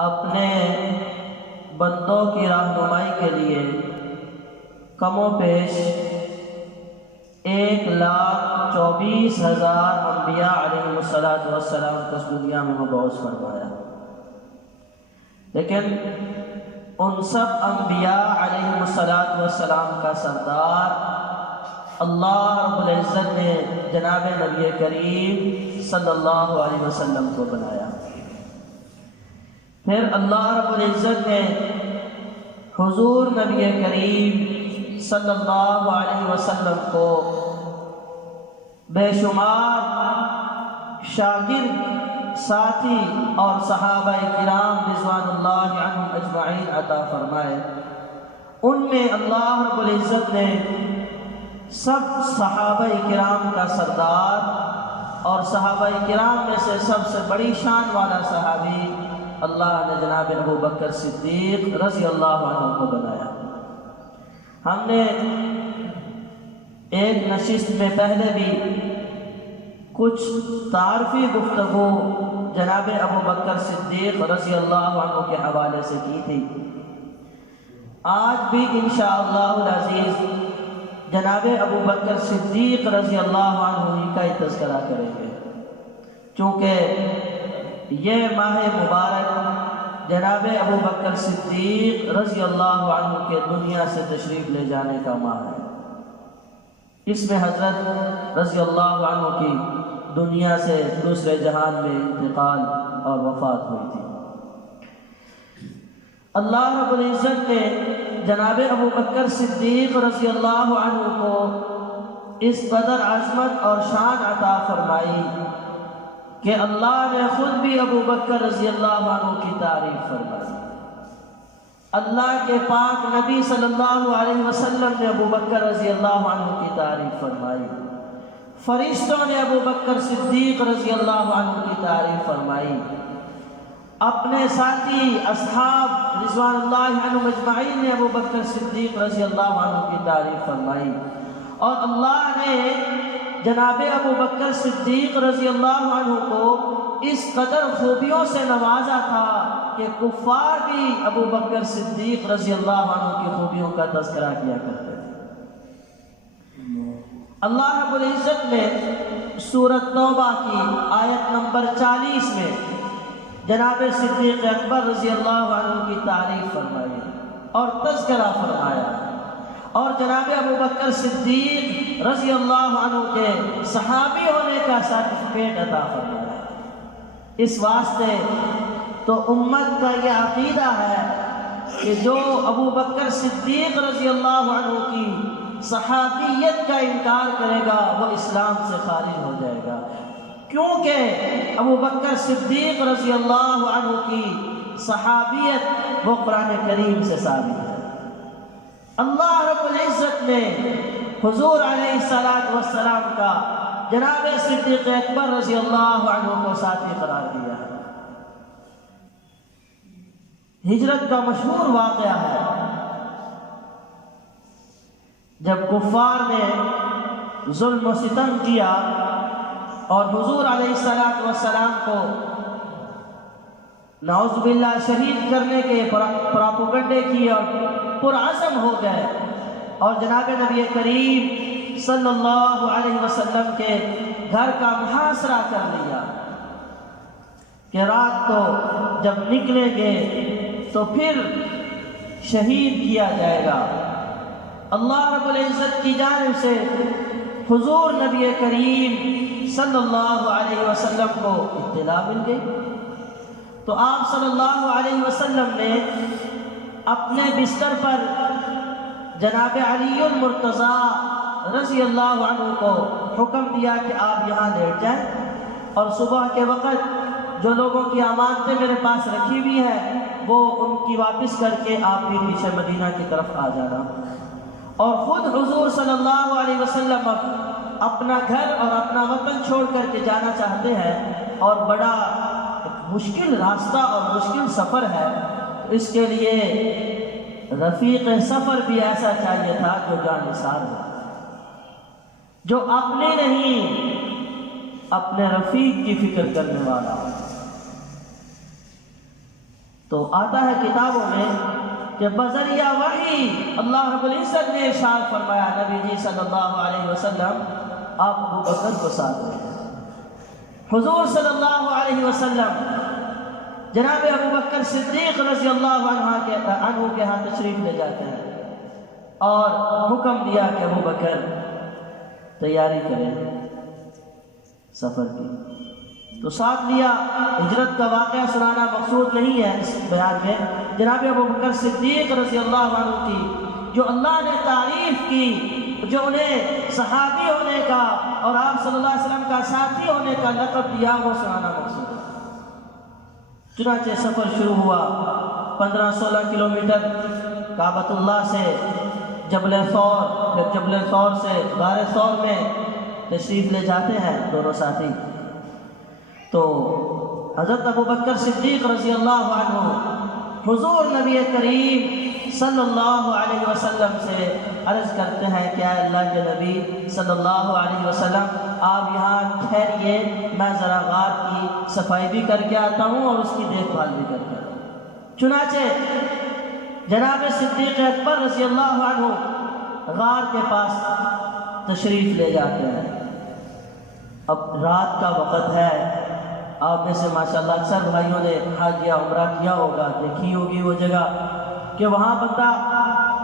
اپنے بندوں کی رہنمائی کے لیے کم و بیش 1,24,000 انبیاء علیہ السلام کو اس دنیا میں مبعوث فرمایا، لیکن ان سب انبیاء علیہ السلام کا سردار اللہ رب العزت نے جناب نبی کریم صلی اللہ علیہ وسلم کو بنایا۔ پھر اللہ رب العزت نے حضور نبی کریم صلی اللہ علیہ وسلم کو بے شمار شاگرد، ساتھی اور صحابہ کرام رضوان اللہ عنہم اجمعین عطا فرمائے۔ ان میں اللہ رب العزت نے سب صحابہ کرام کا سردار اور صحابہ کرام میں سے سب سے بڑی شان والا صحابی اللہ نے جناب ابو بکر صدیق رضی اللہ عنہ کو بنایا۔ ہم نے ایک نشست میں پہلے بھی کچھ تعارفی گفتگو جناب ابو بکر صدیق رضی اللہ عنہ کے حوالے سے کی تھی۔ آج بھی انشاءاللہ العزیز جناب ابو بکر صدیق رضی اللہ عنہ کا ہی تذکرہ کریں گے، چونکہ یہ ماہ مبارک جناب ابو بکر صدیق رضی اللہ عنہ کے دنیا سے تشریف لے جانے کا ماہ ہے۔ اس میں حضرت رضی اللہ عنہ کی دنیا سے دوسرے جہان میں انتقال اور وفات ہوئی تھی۔ اللہ رب العزت نے جناب ابو بکر صدیق رضی اللہ عنہ کو اس قدر عظمت اور شان عطا فرمائی کہ اللہ نے خود بھی ابو بکر رضی اللہ عنہ کی تعریف فرمائی۔ اللہ کے پاک نبی صلی اللہ علیہ وسلم نے ابو بکر رضی اللہ عنہ کی تعریف فرمائی، فرشتوں نے ابو بکر صدیق رضی اللہ عنہ کی تعریف فرمائی، اپنے ساتھی اصحاب رضوان اللہ عنہم اجمعین نے ابو بکر صدیق رضی اللہ عنہ کی تعریف فرمائی، اور اللہ نے جناب ابو بکر صدیق رضی اللہ عنہ کو اس قدر خوبیوں سے نوازا تھا کہ کفار بھی ابو بکر صدیق رضی اللہ عنہ کی خوبیوں کا تذکرہ کیا کرتے تھے۔ اللہ رب العزت نے سورۃ توبہ کی آیت نمبر 40 میں جناب صدیق اکبر رضی اللہ عنہ کی تعریف فرمائی اور تذکرہ فرمایا، اور جناب ابو بکر صدیق رضی اللہ عنہ کے صحابی ہونے کا سرٹیفکیٹ عطا فرمایا۔ اس واسطے تو امت کا یہ عقیدہ ہے کہ جو ابو بکر صدیق رضی اللہ عنہ کی صحابیت کا انکار کرے گا وہ اسلام سے خارج ہو جائے گا، کیونکہ ابو بکر صدیق رضی اللہ عنہ کی صحابیت وہ قرآن کریم سے ثابت ہے۔ اللہ رب العزت نے حضور علیہ السلام کا جناب صدیق اکبر رضی اللہ عنہ کو ساتھی قرار دیا ہے۔ ہجرت کا مشہور واقعہ ہے، جب کفار نے ظلم و ستم کیا اور حضور علیہ السلام کو نعوذ باللہ شہید کرنے کے پراپوگنڈے کی اور پرعزم ہو گئے، اور جناب نبی کریم صلی اللہ علیہ وسلم کے گھر کا محاصرہ کر لیا کہ رات کو جب نکلیں گے تو پھر شہید کیا جائے گا۔ اللہ رب العزت کی جانب سے حضور نبی کریم صلی اللہ علیہ وسلم کو اطلاع مل گئی، تو آپ صلی اللہ علیہ وسلم نے اپنے بستر پر جناب علی المرتضیٰ رضی اللہ عنہ کو حکم دیا کہ آپ یہاں لیٹ جائیں، اور صبح کے وقت جو لوگوں کی امانتیں میرے پاس رکھی ہوئی ہیں وہ ان کی واپس کر کے آپ بھی پیچھے مدینہ کی طرف آ جانا۔ اور خود حضور صلی اللہ علیہ وسلم اپنا گھر اور اپنا وطن چھوڑ کر کے جانا چاہتے ہیں، اور بڑا مشکل راستہ اور مشکل سفر ہے، اس کے لیے رفیق سفر بھی ایسا چاہیے تھا جو جانثار ہو، جو اپنے نہیں اپنے رفیق کی فکر کرنے والا ہو۔ تو آتا ہے کتابوں میں کہ بذریعہ وحی اللہ رب العزت نے ارشاد فرمایا نبی جی صلی اللہ علیہ وسلم آپ ابو بکر کو ساتھ لیں۔ حضور صلی اللہ علیہ وسلم جناب ابو بکر صدیق رضی اللہ عنہ کے ہاں تشریف لے جاتے ہیں اور حکم دیا کہ ابو بکر تیاری کریں سفر کی۔ تو ساتھ لیا۔ ہجرت کا واقعہ سنانا مقصود نہیں ہے اس بیان میں، جناب ابو بکر صدیق رضی اللہ عنہ کی جو اللہ نے تعریف کی، جو انہیں صحابی ہونے کا اور آپ صلی اللہ علیہ وسلم کا ساتھی ہونے کا لقب دیا، وہ سنانا مقصود ہے۔ چنانچہ سفر شروع ہوا، 15-16 کلومیٹر کعبۃ اللہ سے جبل ثور، پھر جبل ثور سے غار ثور میں تشریف لے جاتے ہیں دونوں ساتھی۔ تو حضرت ابو بکر صدیق رضی اللہ عنہ حضور نبی کریم صلی اللہ علیہ وسلم سے عرض کرتے ہیں کہ اے اللہ کے نبی صلی اللہ علیہ وسلم آپ یہاں ٹھہریے، میں ذرا غار کی صفائی بھی کر کے آتا ہوں اور اس کی دیکھ بھال بھی کر کے آتا ہوں۔ چنانچہ جناب صدیق اکبر رضی اللہ عنہ غار کے پاس تشریف لے جاتے ہیں۔ اب رات کا وقت ہے، آپ میں سے ماشاءاللہ اکثر بھائیوں نے حج یا عمرہ کیا ہوگا، دیکھی ہوگی وہ جگہ کہ وہاں بندہ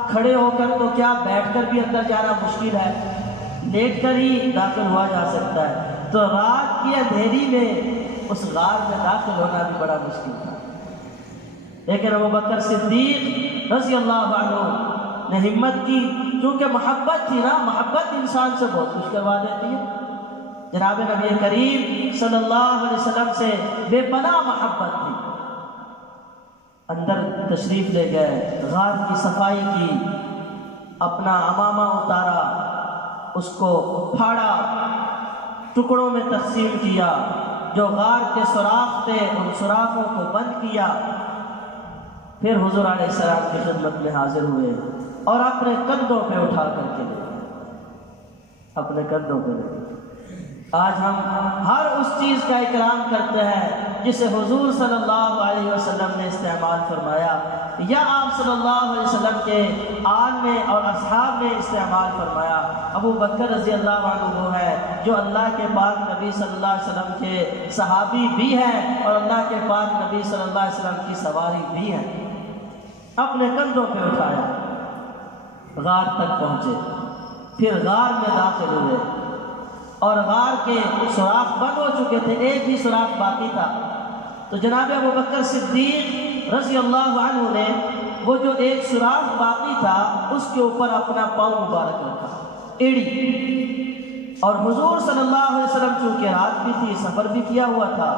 کھڑے ہو کر تو کیا بیٹھ کر بھی اندر جانا مشکل ہے، لیٹ کر ہی داخل ہوا جا سکتا ہے۔ تو رات کی اندھیری میں اس غار میں داخل ہونا بھی بڑا مشکل تھا، لیکن ابو بکر صدیق رضی اللہ عنہ نے ہمت کی، کیونکہ محبت تھی نا، محبت انسان سے بہت کچھ کروا دیتی ہے۔ جناب نبی کریم صلی اللہ علیہ وسلم سے بے پناہ محبت تھی۔ اندر تشریف لے گئے، غار کی صفائی کی، اپنا عمامہ اتارا، اس کو پھاڑا، ٹکڑوں میں تقسیم کیا، جو غار کے سوراخ تھے ان سوراخوں کو بند کیا، پھر حضور علیہ السلام کی خدمت میں حاضر ہوئے اور اپنے کندھوں پہ اٹھا کر کے لے گئے، اپنے کندھوں پہ لے گئے۔ آج ہم ہر اس چیز کا اکرام کرتے ہیں جسے حضور صلی اللہ علیہ وسلم نے استعمال فرمایا یا آپ صلی اللہ علیہ وسلم کے آل نے اور اصحاب نے استعمال فرمایا۔ ابو بکر رضی اللہ عنہ وہ ہے جو اللہ کے پاک نبی صلی اللہ علیہ وسلم کے صحابی بھی ہیں اور اللہ کے پاک نبی صلی اللہ علیہ وسلم کی سواری بھی ہیں۔ اپنے کندھوں پہ اٹھایا، غار تک پہنچے، پھر غار میں داخل ہوئے اور غار کے سوراخ بند ہو چکے تھے، ایک ہی سوراخ باقی تھا۔ تو جناب ابو بکر صدیق رضی اللہ عنہ نے وہ جو ایک سوراخ باقی تھا اس کے اوپر اپنا پاؤں مبارک رکھا، ایڑی، اور حضور صلی اللہ علیہ وسلم چونکہ رات بھی تھی، سفر بھی کیا ہوا تھا،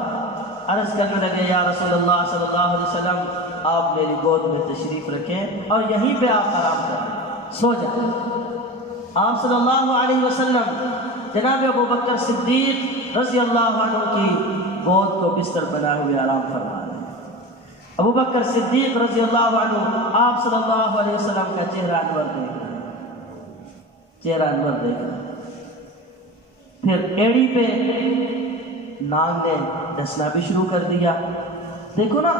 عرض کرنے لگے یا رسول اللہ صلی اللہ علیہ وسلم آپ میری گود میں تشریف رکھیں اور یہیں پہ آپ آرام کریں، سو جائیں۔ آپ صلی اللہ علیہ وسلم جناب ابو بکر صدیق رضی اللہ عنہ کی گود کو بستر بنائے ہوئے آرام فرما رہے ہیں۔ ابو بکر صدیق رضی اللہ عنہ آپ صلی اللہ علیہ وسلم کا چہرہ انور دیکھ رہے ہیں، چہرہ انور دیکھ رہے ہیں۔ پھر ایڑی پہ نان نے ڈسنا بھی شروع کر دیا۔ دیکھو نا،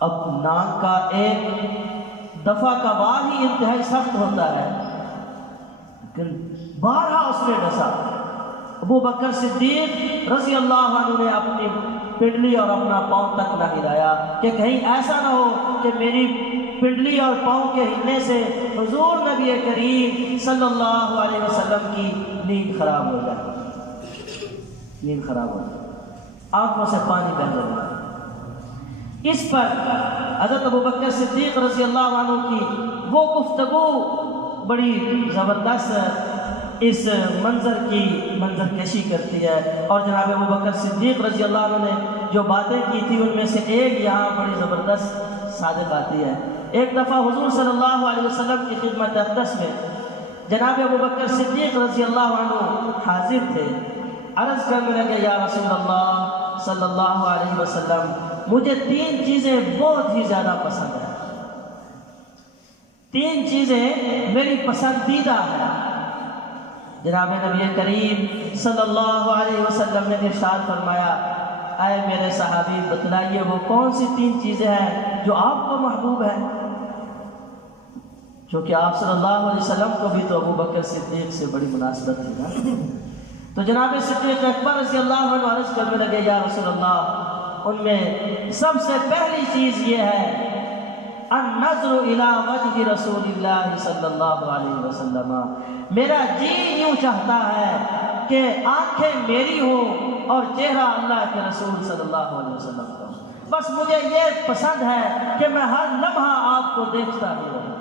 اب نان کا ایک دفعہ کا وار ہی انتہائی سخت ہوتا ہے، لیکن بارہا اس نے ڈسا۔ ابو بکر صدیق رضی اللہ عنہ نے اپنی پنڈلی اور اپنا پاؤں تک نہ ہلایا کہ کہیں ایسا نہ ہو کہ میری پنڈلی اور پاؤں کے ہلنے سے حضور نبی کریم صلی اللہ علیہ وسلم کی نیند خراب ہو جائے، نیند خراب ہو جائے، آنکھوں سے پانی بہنے لگا۔ اس پر حضرت ابو بکر صدیق رضی اللہ عنہ کی وہ گفتگو بڑی زبردست اس منظر کشی کرتی ہے، اور جناب ابو بکر صدیق رضی اللہ عنہ نے جو باتیں کی تھی ان میں سے ایک یہاں بڑی زبردست صادق آتی ہے۔ ایک دفعہ حضور صلی اللہ علیہ وسلم کی خدمت اقدس میں جناب ابو بکر صدیق رضی اللہ عنہ حاضر تھے، عرض کرنے لگے یا رسول اللہ صلی اللہ علیہ وسلم مجھے 3 چیزیں بہت ہی زیادہ پسند ہیں، 3 چیزیں میری پسندیدہ ہیں۔ جناب نبی کریم صلی اللہ علیہ وسلم نے ارشاد فرمایا اے میرے صحابی بتلائیے وہ کون سی 3 چیزیں ہیں جو آپ کو محبوب ہیں؟ چونکہ آپ صلی اللہ علیہ وسلم کو بھی تو ابو بکر صدیق سے بڑی مناسبت تھی نا۔ تو جناب صدیق اکبر رضی اللہ عنہ عرض کرنے لگے یا رسول اللہ، ان میں سب سے پہلی چیز یہ ہے النظر الی وجہ رسول اللہ صلی اللہ علیہ وسلم، میرا جی یوں چاہتا ہے کہ آنکھیں میری ہوں اور چہرہ اللہ کے رسول صلی اللہ علیہ وسلم کا، بس مجھے یہ پسند ہے کہ میں ہر لمحہ آپ کو دیکھتا ہی رہوں۔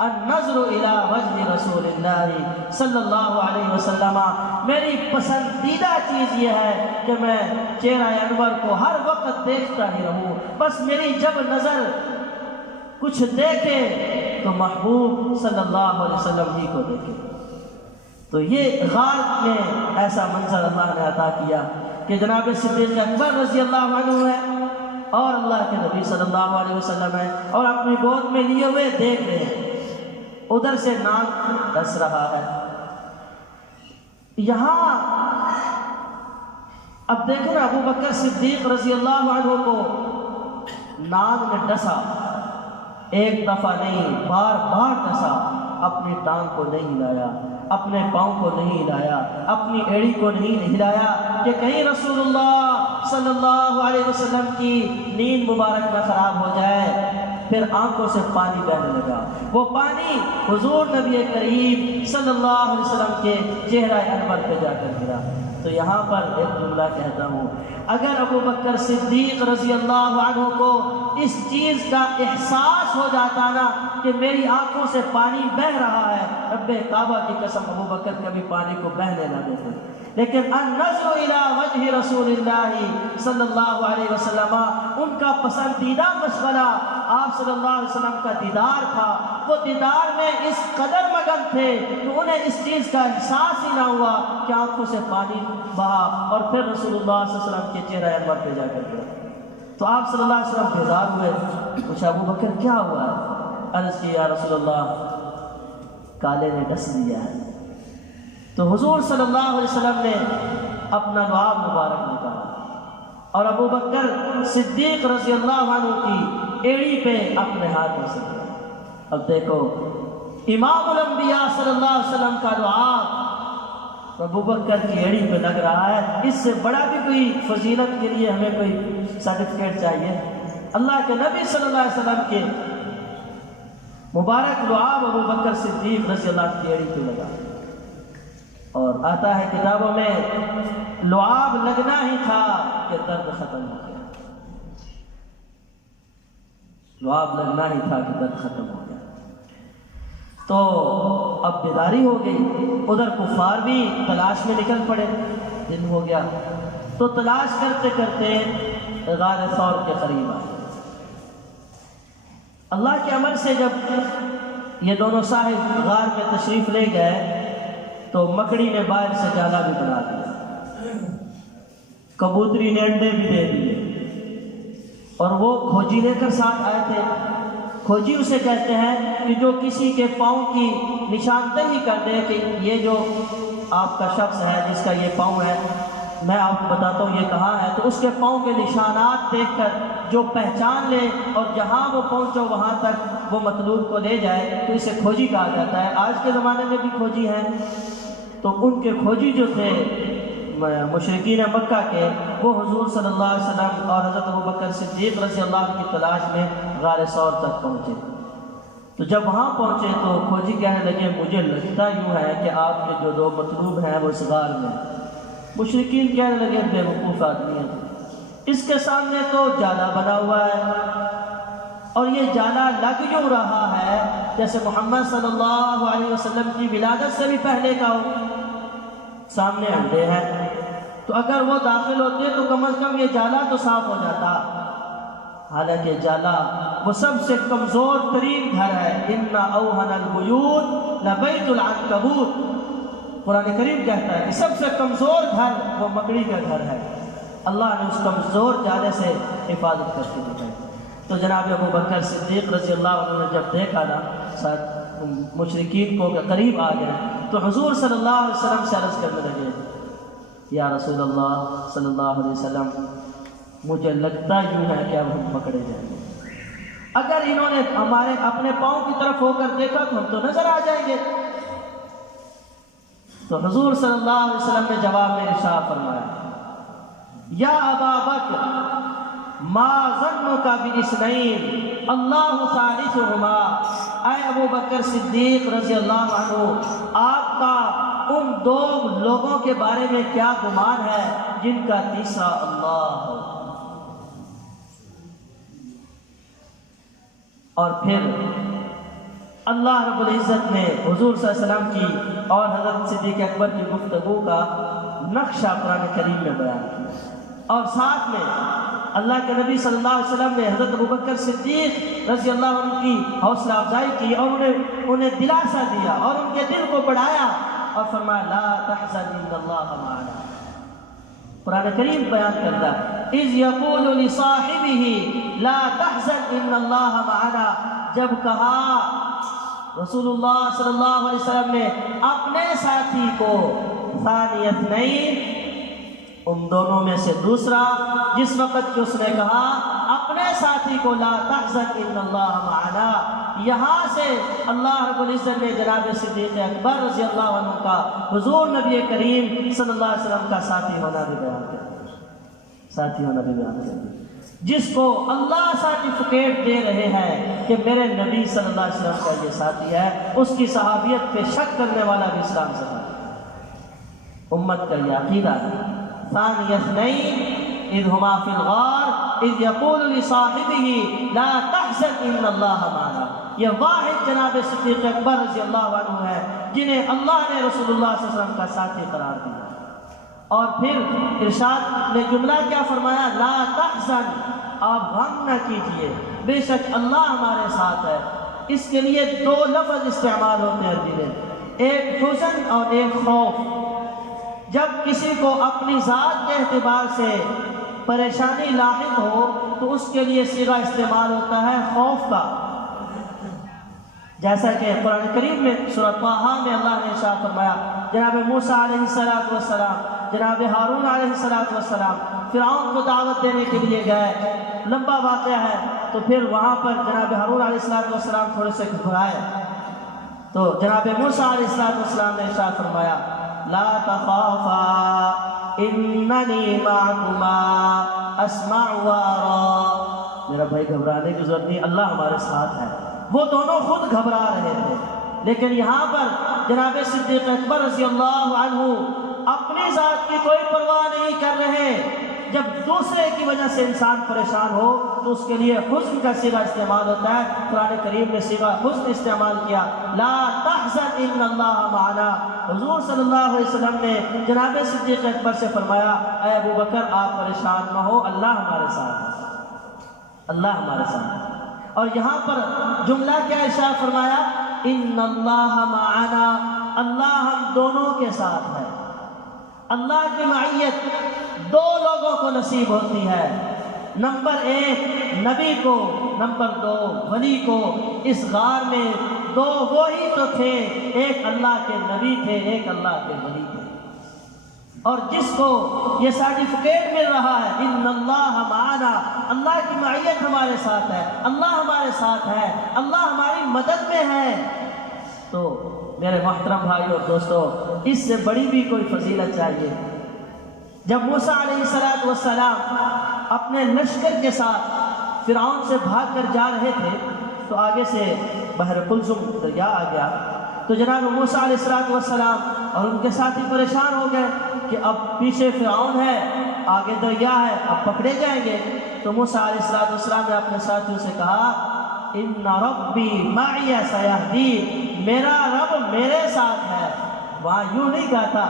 النظر الی وجہ رسول اللہ صلی اللہ علیہ وسلم، میری پسندیدہ چیز یہ ہے کہ میں چہرہ انور کو ہر وقت دیکھتا ہی رہوں، بس میری جب نظر کچھ دیکھے تو محبوب صلی اللہ علیہ وسلم ہی کو دیکھے۔ تو یہ غار میں ایسا منظر اللہ نے عطا کیا کہ جناب صدیق اکبر رضی اللہ عنہ ہے اور اللہ کے نبی صلی اللہ علیہ وسلم ہے اور اپنی گود میں لیے ہوئے دیکھ رہے ہیں، ادھر سے ناک ڈس رہا ہے۔ یہاں اب دیکھیں نا، ابو بکر صدیق رضی اللہ عنہ کو ناک نے ڈسا، ایک دفعہ نہیں بار بار ڈسا، اپنی ٹانگ کو نہیں ہلایا، اپنے پاؤں کو نہیں ہلایا، اپنی ایڑی کو نہیں ہلایا کہ کہیں رسول اللہ صلی اللہ علیہ وسلم کی نیند مبارک نہ خراب ہو جائے۔ پھر آنکھوں سے پانی بہنے لگا، وہ پانی حضور نبی کریم صلی اللہ علیہ وسلم کے چہرہ انور پہ جا کر گرا۔ تو یہاں پر ایک جملہ کہتا ہوں، اگر ابو بکر صدیق رضی اللہ عنہ کو اس چیز کا احساس ہو جاتا نا کہ میری آنکھوں سے پانی بہہ رہا ہے، رب کعبہ کی قسم ابو بکر کبھی پانی کو بہنے نہ دیتے۔ لیکن النظر الی وجہ رسول اللہ صلی اللہ علیہ وسلم، ان کا پسندیدہ مشغلہ آپ صلی اللہ علیہ وسلم کا دیدار تھا، وہ دیدار میں اس قدر مگن تھے کہ انہیں اس چیز کا احساس ہی نہ ہوا کہ آنکھوں سے پانی بہا اور پھر رسول اللہ صلی اللہ علیہ وسلم کے چہرہ انور پہ جا کر گیا۔ تو آپ صلی اللہ علیہ وسلم بیدار ہوئے، پوچھا ابو بکر کیا ہوا ہے؟ عرض کی یا رسول اللہ کالے نے ڈس دیا ہے۔ تو حضور صلی اللہ علیہ وسلم نے اپنا لعاب مبارک نکالا اور ابو بکر صدیق رضی اللہ عنہ کی ایڑی پہ اپنے ہاتھوں سے دیا۔ اب دیکھو امام الانبیاء صلی اللہ علیہ وسلم کا لعاب ابو بکر کی ایڑی پہ لگ رہا ہے، اس سے بڑا بھی کوئی فضیلت کے لیے ہمیں کوئی سرٹیفکیٹ چاہیے؟ اللہ کے نبی صلی اللہ علیہ وسلم کے مبارک لعاب ابو بکر صدیق رضی اللہ عنہ کی ایڑی پہ لگا، اور آتا ہے کتابوں میں لعاب لگنا ہی تھا کہ درد ختم ہو گیا، لعاب لگنا ہی تھا کہ درد ختم ہو گیا۔ تو اب بیداری ہو گئی، ادھر کفار بھی تلاش میں نکل پڑے، دن ہو گیا تو تلاش کرتے کرتے غار ثور کے قریب آئے۔ اللہ کے امر سے جب یہ دونوں صاحب غار میں تشریف لے گئے تو مکڑی نے باہر سے جالا بھی بنا دیا، کبوتری نے انڈے بھی دے دیے، اور وہ کھوجی لے کر ساتھ آئے تھے۔ کھوجی اسے کہتے ہیں کہ جو کسی کے پاؤں کی نشاندہی کر دے کہ یہ جو آپ کا شخص ہے جس کا یہ پاؤں ہے، میں آپ کو بتاتا ہوں یہ کہاں ہے، تو اس کے پاؤں کے نشانات دیکھ کر جو پہچان لے اور جہاں وہ پہنچو وہاں تک وہ مطلوب کو لے جائے تو اسے کھوجی کہا جاتا ہے۔ آج کے زمانے میں بھی کھوجی ہیں، تو ان کے کھوجی جو تھے مشرکین مکہ کے، وہ حضور صلی اللہ علیہ وسلم اور حضرت ابو بکر صدیق رضی اللہ عنہ کی تلاش میں غار ثور تک پہنچے۔ تو جب وہاں پہنچے تو کھوجی کہنے لگے مجھے لگتا یوں ہے کہ آپ کے جو 2 مطلوب ہیں وہ اس غار میں۔ مشرکین کہنے لگے بے وقوف آدمی ہے، اس کے سامنے تو جالا بنا ہوا ہے، اور یہ جالا لگ یوں رہا ہے جیسے محمد صلی اللہ علیہ وسلم کی ولادت سے بھی پہلے کا ہو، سامنے انڈے ہیں، تو اگر وہ داخل ہوتے تو کم از کم یہ جالا تو صاف ہو جاتا۔ حالانکہ جالا وہ سب سے کمزور ترین گھر ہے، ان اوہن البیوت لبیت العنکبوت، قرآن کریم کہتا ہے کہ سب سے کمزور گھر وہ مکڑی کا گھر ہے۔ اللہ نے اس کمزور جالے سے حفاظت کر کے دکھائی۔ تو جناب ابو بکر صدیق رضی اللہ عنہ نے جب دیکھا نا مشرکین کو کہ قریب آ گئے، تو حضور صلی اللہ علیہ وسلم سے عرض کرنے لگے یا رسول اللہ صلی اللہ علیہ وسلم مجھے لگتا یوں ہے کہ اب ہم پکڑے جائیں گے، اگر انہوں نے ہمارے اپنے پاؤں کی طرف ہو کر دیکھا تو ہم تو نظر آ جائیں گے۔ تو حضور صلی اللہ علیہ وسلم نے جواب میں ارشاد فرمایا، یا ابا بکر ما ظنک باثنین اللہ ثالثہما، اے ابو بکر صدیق رضی اللہ عنہ، آپ کا ان دو لوگوں کے بارے میں کیا گمان ہے جن کا تیسرا اللہ ہو؟ اور پھر اللہ رب العزت نے حضور صلی اللہ علیہ وسلم کی اور حضرت صدیق اکبر کی گفتگو کا نقشہ قرآن کریم میں بیان کیا، اور ساتھ میں اللہ کے نبی صلی اللہ علیہ وسلم نے حضرت ابوبکر صدیق رضی اللہ عنہ کی حوصلہ افزائی کی اور انہیں دلاسا دیا اور ان کے دل کو بڑھایا اور فرمایا لا تحزن ان اللہ معنا۔ قرآن کریم بیان کرتا ہے اذ یقول لصاحبہ لا تحزن ان اللہ معنا، جب کہا رسول اللہ صلی اللہ علیہ وسلم نے اپنے ساتھی کو ثانی اثنین، ان دونوں میں سے دوسرا، جس وقت کہ اس نے کہا اپنے ساتھی کو لا تحزن ان اللہ معنا، یہاں سے اللہ رب العزت نے جناب صدیق اکبر رضی اللہ عنہ کا حضور نبی کریم صلی اللہ علیہ وسلم کا ساتھی ہونا بھی بیان کر دیا، ساتھی ہونا بھی بیان کر دیا، جس کو اللہ سرٹیفکیٹ دے رہے ہیں کہ میرے نبی صلی اللہ علیہ وسلم کا یہ ساتھی ہے، اس کی صحابیت پہ شک کرنے والا بھی اسلام سے ہے۔ امت کا یہ عقیدہ ہے ثانی اثنین اذ ہما فی الغار اذ یقول لصاحبہ لا تحزن ان اللہ معنا، یہ واحد جناب صدیق اکبر رضی اللہ عنہ ہے جنہیں اللہ نے رسول اللہ صلی اللہ علیہ وسلم کا ساتھی قرار دیا۔ اور پھر ارشاد نے جملہ کیا فرمایا، لا تحزن، آپ غم نہ کیجئے، بے شک اللہ ہمارے ساتھ ہے۔ اس کے لیے دو لفظ استعمال ہوتے ہیں عربی میں، ایک حزن اور ایک خوف۔ جب کسی کو اپنی ذات کے اعتبار سے پریشانی لاحق ہو تو اس کے لیے صیغہ استعمال ہوتا ہے خوف کا، جیسا کہ قرآن کریم میں سورۃ طٰہٰ میں اللہ نے ارشاد فرمایا، جناب موسیٰ علیہ السلام، جناب ہارون علیہ السلام فرعون کو دعوت دینے کے لیے گئے، لمبا واقعہ ہے، تو پھر وہاں پر جناب ہارون علیہ السلام تھوڑے سے گھبرائے، تو جناب موسیٰ علیہ السلام نے ارشاد فرمایا لا تخافا اننی معکما اسمع وارا، میرا بھائی گھبرانے کی ضرورت نہیں، اللہ ہمارے ساتھ ہے۔ وہ دونوں خود گھبرا رہے تھے، لیکن یہاں پر جناب صدیق اکبر رضی اللہ عنہ اپنی ذات کی کوئی پرواہ نہیں کر رہے۔ جب دوسرے کی وجہ سے انسان پریشان ہو تو اس کے لیے حزن کا صیغہ استعمال ہوتا ہے، قرآن کریم نے صیغہ حزن استعمال کیا، لا تحزن ان اللہ معنا۔ حضور صلی اللہ علیہ وسلم نے جناب صدیق اکبر سے فرمایا اے ابو بکر آپ پریشان نہ ہو، اللہ ہمارے ساتھ ہے، اللہ ہمارے ساتھ ہے۔ اور یہاں پر جملہ کیا ارشاد فرمایا، ان اللہ معنا، اللہ ہم دونوں کے ساتھ ہے۔ اللہ کی معیت دو لوگوں کو نصیب ہوتی ہے، نمبر ایک نبی کو، نمبر دو ولی کو۔ اس غار میں دو وہی تو تھے، ایک اللہ کے نبی تھے، ایک اللہ کے ولی تھے۔ اور جس کو یہ سرٹیفکیٹ مل رہا ہے ان اللہ معنا، اللہ کی معیت ہمارے ساتھ ہے، اللہ ہمارے ساتھ ہے، اللہ ہماری مدد میں ہے، تو میرے محترم بھائی اور دوستو، اس سے بڑی بھی کوئی فضیلت چاہیے۔ جب موسیٰ علیہ السلام اپنے لشکر کے ساتھ فرعون سے بھاگ کر جا رہے تھے تو آگے سے بحر قلزم دریا آ گیا، تو جناب موسیٰ علیہ السلام اور ان کے ساتھی پریشان ہو گئے کہ اب پیچھے فرعون ہے، آگے دریا ہے، اب پکڑے جائیں گے۔ تو موسیٰ علیہ السلام نے اپنے ساتھیوں سے کہا ان ربی معی سیہدین، میرا رب میرے ساتھ ہے۔ وہاں یوں نہیں کہا تھا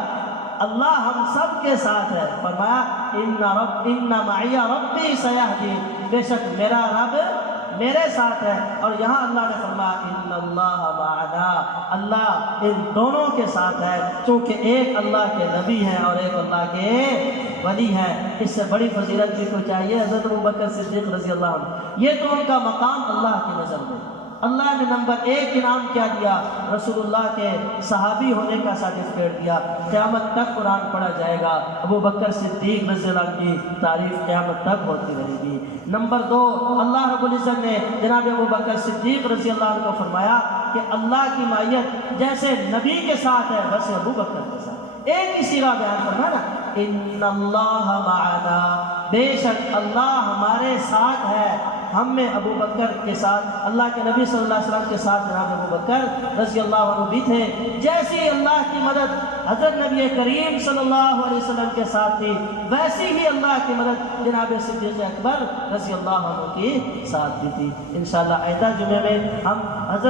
اللہ ہم سب کے ساتھ ہے، فرمایا ان معی ربی سیہدین، بے شک میرا رب میرے ساتھ ہے۔ اور یہاں اللہ نے فرمایا ان اللہ معنا، اللہ ان دونوں کے ساتھ ہے، چونکہ ایک اللہ کے نبی ہیں اور ایک اللہ کے ولی ہیں۔ اس سے بڑی فضیلت بھی کوئی چاہیے؟ حضرت ابوبکر صدیق رضی اللہ عنہ، یہ تو ان کا مقام اللہ کی نظر میں، اللہ نے نمبر 1 انعام کیا دیا؟ رسول اللہ کے صحابی ہونے کا سرٹیفکیٹ دیا۔ قیامت تک قرآن پڑھا جائے گا، ابو بکر صدیق رضی اللہ عنہ کی تعریف قیامت تک ہوتی رہے گی۔ نمبر 2، اللہ رب العزت نے جناب ابو بکر صدیق رضی اللہ عنہ کو فرمایا کہ اللہ کی معیت جیسے نبی کے ساتھ ہے ویسے ابو بکر کے ساتھ۔ ایک ہی صیغہ بیان فرمایا نا، ان اللہ معنا، بے شک اللہ ہمارے ساتھ ہے۔ ہم میں ابو بکر کے ساتھ اللہ کے نبی صلی اللہ علیہ وسلم کے ساتھ جناب ابو بکر رضی اللہ عنہ بھی تھے۔ جیسی اللہ کی مدد حضرت نبی کریم صلی اللہ علیہ وسلم کے ساتھ تھی، ویسی ہی اللہ کی مدد جناب صدیق اکبر رضی اللہ عنہ کے ساتھ بھی تھی۔ انشاءاللہ آئندہ جمعے میں ہم حضرت